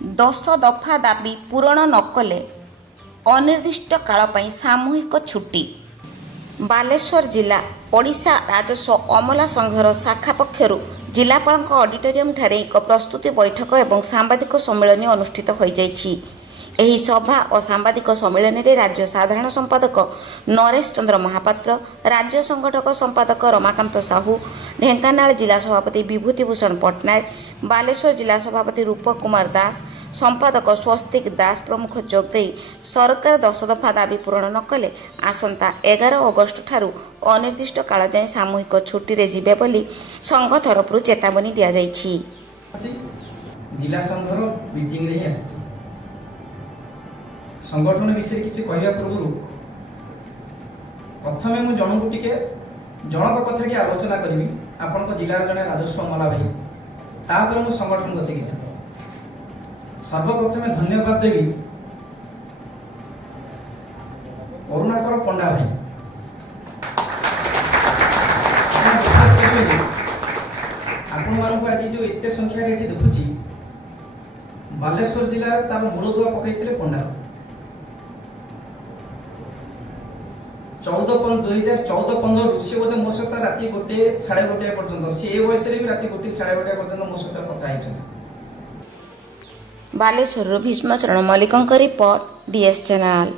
10 ଦଫା ଦାବି ପୂରଣ ନ କଲେ ଅନିର୍ଦ୍ଦିଷ୍ଟ କାଳ ପାଇଁ ସାମୂହିକ ଛୁଟି। ବାଲେଶ୍ୱର ଜିଲ୍ଲା ଓଡ଼ିଶା ରାଜସ୍ୱ ଅମଲା ସଂଘର ଶାଖା ପକ୍ଷରୁ ଜିଲ୍ଲାପାଳଙ୍କ ଅଡିଟୋରିୟମଠାରେ ଏକ ପ୍ରସ୍ତୁତି ବୈଠକ ଏବଂ ସାମ୍ବାଦିକ ସମ୍ମିଳନୀ ଅନୁଷ୍ଠିତ ହୋଇଯାଇଛି। ଏହି ସଭା ଓ ସାମ୍ବାଦିକ ସମ୍ମିଳନୀରେ ରାଜ୍ୟ ସାଧାରଣ ସମ୍ପାଦକ ନରେଶ ଚନ୍ଦ୍ର ମହାପାତ୍ର, ରାଜ୍ୟ ସଂଗଠକ ସମ୍ପାଦକ ରମାକାନ୍ତ ସାହୁ, ଢେଙ୍କାନାଳ ଜିଲ୍ଲା ସଭାପତି ବିଭୂତି ଭୂଷଣ ପଟ୍ଟନାୟକ, ବାଲେଶ୍ୱର ଜିଲ୍ଲା ସଭାପତି ରୂପ କୁମାର ଦାସ, ସମ୍ପାଦକ ସ୍ୱସ୍ତିକ ଦାସ ପ୍ରମୁଖ ଯୋଗଦେଇ ସରକାର 10 ଦଫା ଦାବି ପୂରଣ ନ କଲେ ଆସନ୍ତା 11 ଅଗଷ୍ଟ ଠାରୁ ଅନିର୍ଦ୍ଦିଷ୍ଟ କାଳ ଯାଏଁ ସାମୂହିକ ଛୁଟିରେ ଯିବେ ବୋଲି ସଂଘ ତରଫରୁ ଚେତାବନୀ ଦିଆଯାଇଛି। जिला संघर मीटिंग रे ही संगठन विषय किसी कहवा पूर्व प्रथम मुझे जन को टिके जनक कथा टी आलोचना करी आपण जिलार जड़े राजस्व मला भाई तापर मु संगठन गति की सर्वप्रथम धन्यवाद देवी अरुणाकर पंडा भाई आपण मानक आज जो एत संख्या ये देखुची बालेश्वर जिला तार मूलदुआ पकड़ते पंडा 2014-15 से बोधे मो सहित राति 1-1:30 पर्यंत से वयस भी राति 1-1:30 पर्यंत मो सहित कथा है। Baleswar Bhishmacharan Mallik report DS channel.